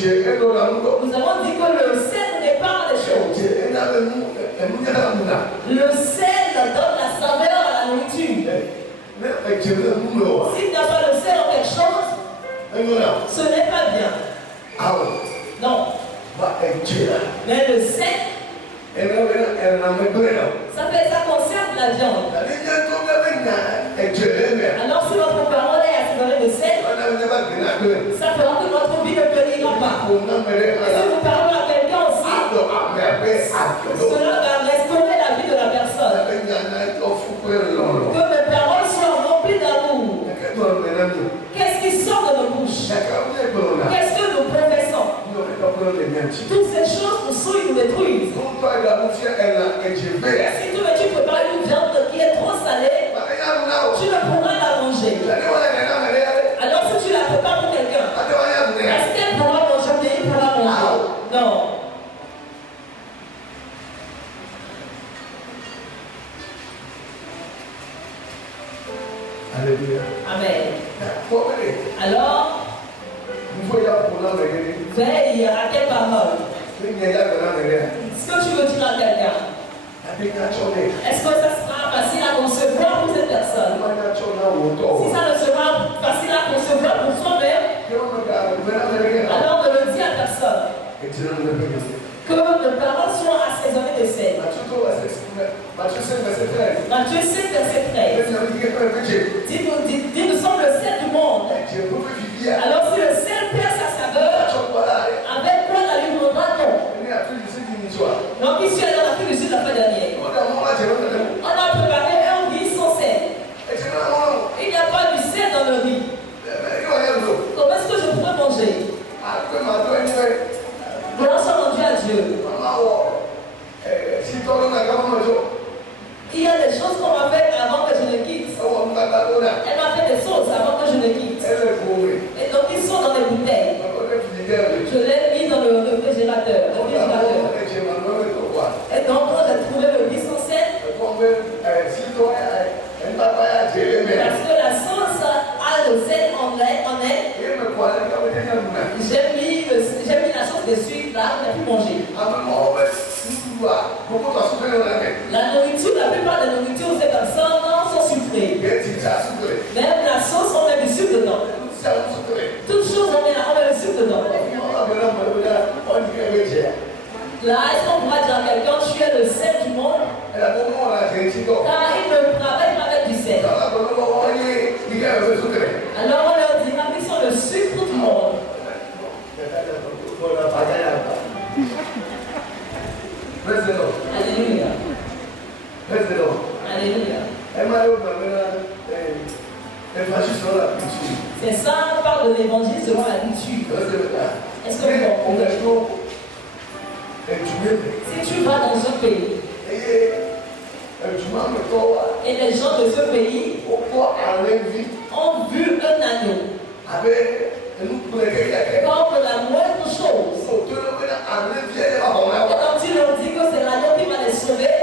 Nous avons dit que le sel n'est pas des choses. Le sel donne la saveur à la nourriture. S'il n'y a pas le sel en quelque chose, ce n'est pas bien. Non. Mais le sel, ça concerne la viande. Alors si votre parole est assaisonnée de sel, ça fera que votre vie ne périra pas. Et si vous parlez à quelqu'un aussi, cela va restaurer la vie de la personne. Que mes paroles soient remplies d'amour. Qu'est-ce qui sort de nos bouches? Qu'est-ce que nous professons? Toutes ces choses nous souillent, nous détruisent. Si toi tu prépares une viande qui est trop salée, tu ne pourras la manger. Alors si tu la prépares pour quelqu'un, est-ce qu'elle pourra manger ou bien il pourra manger? Non. Alléluia. Amen. Alors, veille à tes paroles. Est-ce que tu veux dire à quelqu'un? Est-ce que ça sera facile à concevoir pour cette personne? Si ça ne sera facile à concevoir pour soi-même, alors ne le dis à personne. Que nos paroles soient assaisonnées de sel. Matthieu 5, verset 13. Dis, nous sommes le sel du monde. Alors si le sel perd sa saveur, avec quoi la lui rendra-t-on? Donc ici, dans l'Afrique du Sud, la fin dernière, on a préparé un riz sans sel. Il n'y a pas du sel dans le riz. Comment est-ce que je pourrais manger? Gloire soit rendue à Dieu. Il y a des choses qu'on m'a fait avant que je ne quitte. Elle m'a fait des sauces avant que je ne quitte. Et donc ils sont dans des bouteilles. Je l'ai mis dans le réfrigérateur. Et donc quand j'ai trouvé le riz sans sel, parce que la sauce a le sel en elle, j'ai mis la sauce dessus, là, on a pu manger. La nourriture, la plupart des nourritures où ces personnes sont sucrées. Même la sauce, on met du sucre dedans. Toutes choses, on met le sucre dedans. Là, est-ce qu'on pourra dire à quelqu'un, tu es le sel du monde? Car il ne travaille pas avec du sel. Alors on leur dira qu'ils sont le sucre du monde. Alléluia. Alléluia. C'est ça, on parle de l'évangile selon la culture. Est-ce que vous comprenez? Si tu vas dans un pays et les gens de ce pays ont vu un agneau comme la moindre chose, et quand ils leur disent que c'est l'agneau qui va les sauver,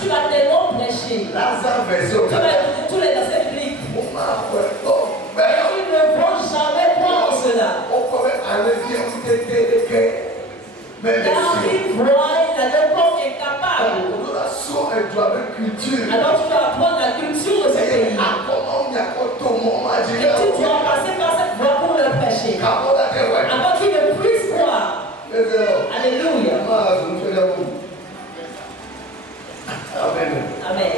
tu vas tellement prêcher, tu vas écouter tous les versets bibliques, ils ne vont jamais croire en cela. Car ils voient l'agneau comme incapable. Alors tu dois apprendre la culture de ce pays. Et tu dois passer par cette voie pour le prêcher. Avant qu'ils ne puissent croire. Alléluia. Amen.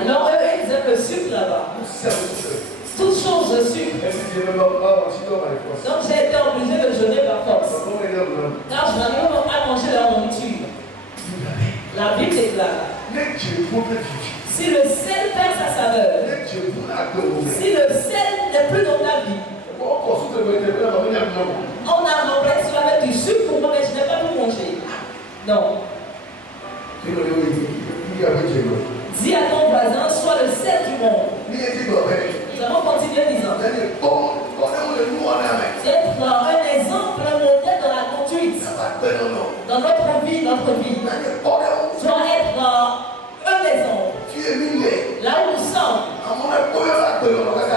Alors eux, ils aiment le sucre là-bas. Toutes choses de sucre. Donc j'ai été obligé de jeûner par force. Car je n'arrive pas à manger leur nourriture. La Bible déclare, si le sel perd sa saveur, si le sel n'est plus dans ta vie, on a remplacé cela avec du sucre pour moi, mais je n'ai pas pu manger. Non. Dis à ton voisin, sois le sel du monde. Nous allons continuer disant. D'être un exemple, un modèle dans la conduite. Dans notre vie, doit être un exemple. Là où nous sommes,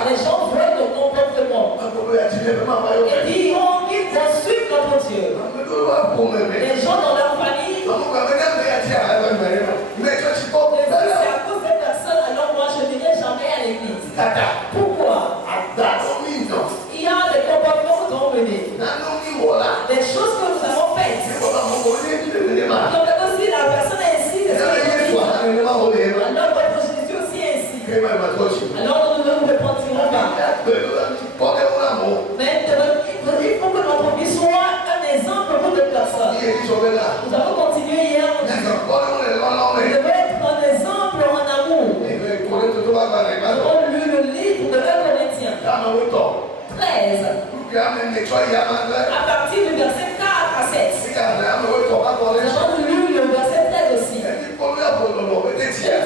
les gens voient nos comportements. Et Les gens dans leur famille. C'est à cause des personnes, alors moi je n'irai jamais à l'église. Pourquoi? Il y a des comportements que nous avons menés. Des choses que nous avons faites. Donc aussi la personne est ainsi. Alors votre Jésus aussi est ainsi. Alors nous ne nous repentirons pas. Mais il faut que notre vie soit un exemple pour d'autres personnes. Nous avons continué hier en disant nous devons être un exemple en amour. Nous avons lu le livre de 1 Corinthiens 13. À partir du verset 4 à 7. Nous avons lu le verset 13 aussi. Et nous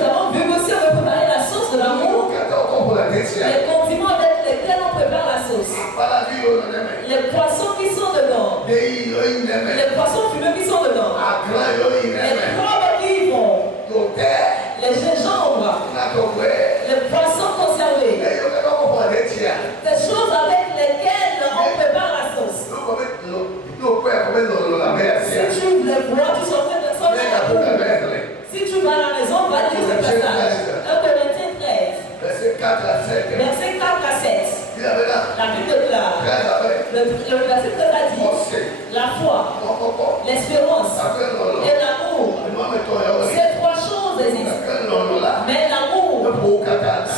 avons vu aussi on peut préparer la sauce de l'amour. Les condiments avec lesquels on prépare la sauce. Les poissons qui sont dedans. Les poissons fumeux qui sont dedans. Les crabes qui y vont. Les gingembre. Les poissons conservés. Des choses avec lesquelles on prépare la sauce. Si tu les vois, tu sors de personne. Si tu vas à la maison, va lire ce passage. 1 Corinthiens 13. Verset 4 à 7. La Bible déclare. Le verset 13 a dit la foi, l'espérance et l'amour. Ces trois choses existent. Mais l'amour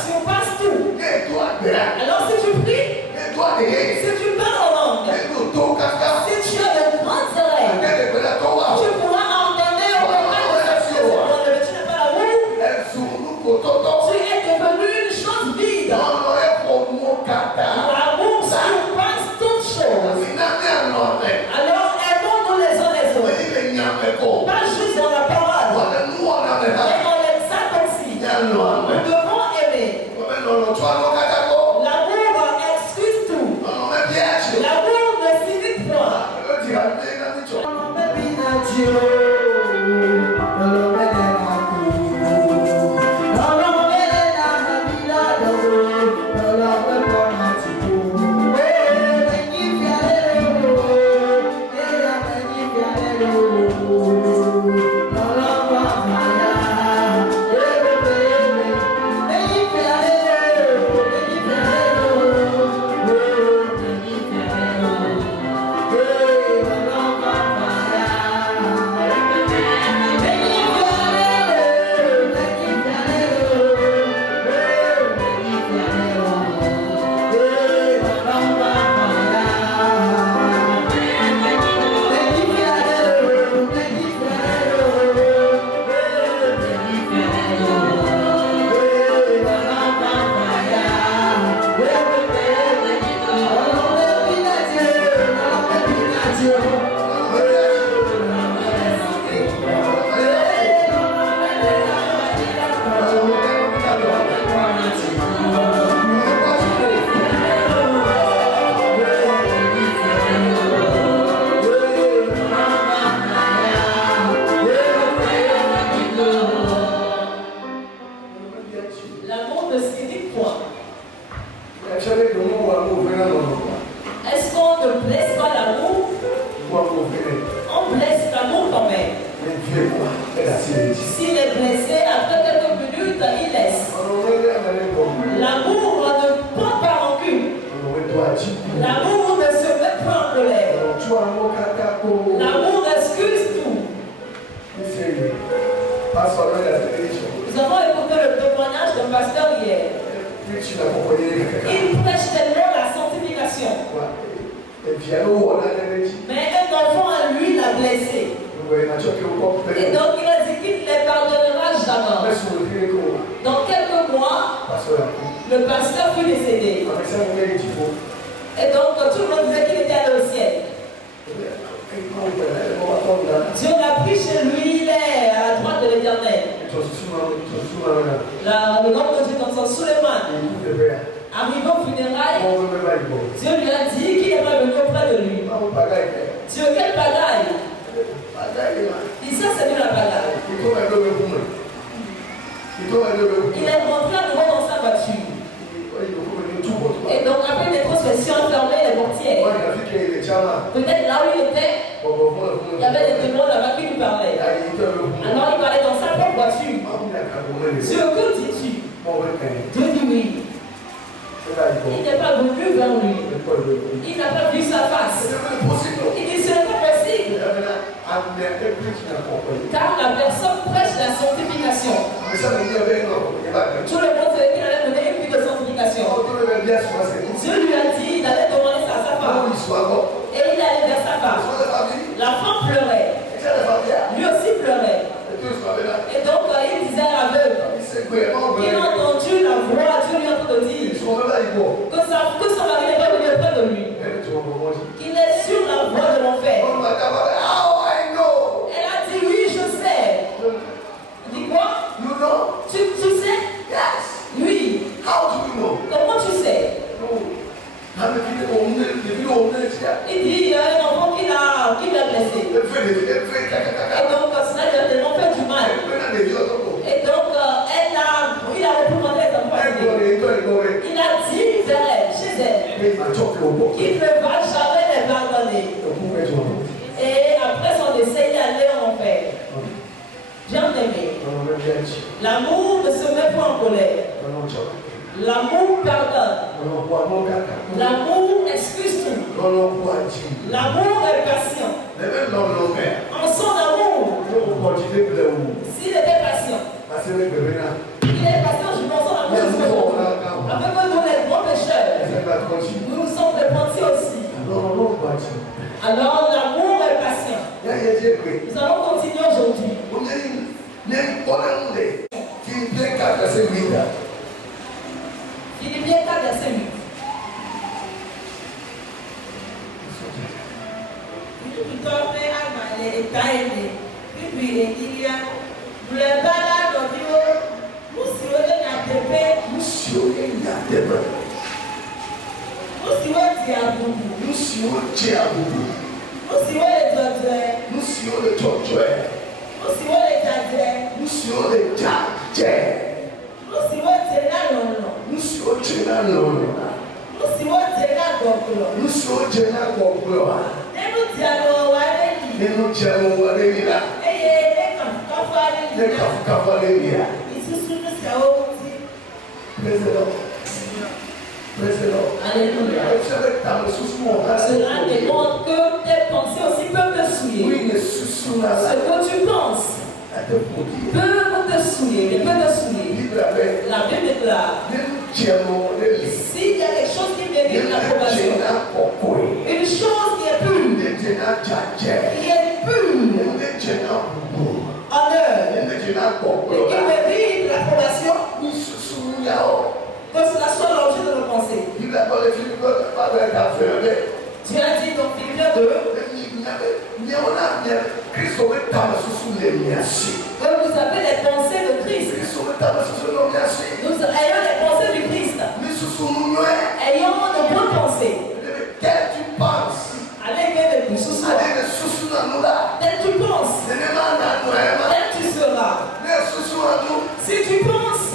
surpasse tout. Alors si tu pries, si tu parles en langue, si tu as de grandes oreilles, tu pourras entendre au moment de cette chose. Tu n'as pas l'amour, tu es devenu une chose vide. L'amour surpasse toutes choses. Alors aimons-nous les uns les autres. Pas juste dans la parole, mais on l'exalte aussi. Nous devons aimer. L'amour excuse tout. L'amour ne s'imite point. Est-ce qu'on ne blesse pas l'amour? On blesse l'amour quand même. S'il est blessé, après quelques minutes, il laisse. L'amour ne prend pas rancune. L'amour ne se met pas en colère. L'amour excuse tout. Nous avons écouté le témoignage d'un pasteur hier. Il prêche tellement la sanctification. Mais un enfant à lui l'a blessé. Et donc il a dit qu'il ne les pardonnera jamais. Dans quelques mois, le pasteur fut décédé. Et donc tout le monde disait qu'il était allé au ciel. Dieu l'a pris chez lui, il est à la droite de l'Éternel. Le nom de Dieu dans son Suleiman. Arrivé au funérailles, Dieu lui a dit qu'il n'est pas venu auprès de lui. Dieu, quelle bagaille! Il s'est servi la bagaille. Il est rentré à nouveau dans sa voiture. Et donc après une introspection, fermé les portières. Peut-être là où il était, Il y avait des témoins là-bas qui nous parlaient. Alors il parlait dans sa propre voiture. Dieu, que dis-tu? Dieu dit oui. Il n'est pas venu vers lui. Il n'a pas vu sa face. Il dit ce n'est pas possible. Car la personne prêche la sanctification. Tout le monde savait qu'il allait donner une vie de sanctification. Dieu lui a dit d'aller demander ça à sa femme. Et il allait vers sa femme. La femme pleurait. Lui aussi pleurait. Et donc il disait à l'aveugle, il a entendu la voix, Dieu lui a entendu dire que son mari n'est pas venu auprès de lui, qu'il est sur la voie de l'enfer. Elle a dit oui, je sais. Il dit quoi? Tu sais? Oui. Comment tu sais? Il dit il y a un enfant qui l'a blessé. Et donc cela lui a tellement fait du mal. Et donc il a reprimandé les enfants. Il a dit vers elle, chez elle, qu'il ne va jamais les pardonner. Et après son décès, il est allé en enfer. Bien-aimé, l'amour ne se met pas en colère. L'amour pardonne. L'amour excuse tout. L'amour est patient. En son amour, s'il était patient, il est patient, je pense en amour. Avec nous, les grands pécheurs, nous nous sommes repentis aussi. Alors l'amour est patient. Nous allons continuer aujourd'hui. Philippiens 4, verset 8. Alléluia. Cela démontre que tes pensées aussi peuvent te souiller. Ce que tu penses peut te souiller, peut te souiller. La Bible déclare, s'il y a quelque chose qui mérite l'approbation, une chose qui est pure, honneur, et qui mérite l'approbation, que cela soit l'objet de nos pensées. Tu as dit dans Philippiens 2 que vous avez les pensées de Christ. Nous ayons les pensées du Christ. Ayons de bonnes pensées. Allez, que tu sois. Tel tu penses, tel tu seras. Si tu penses,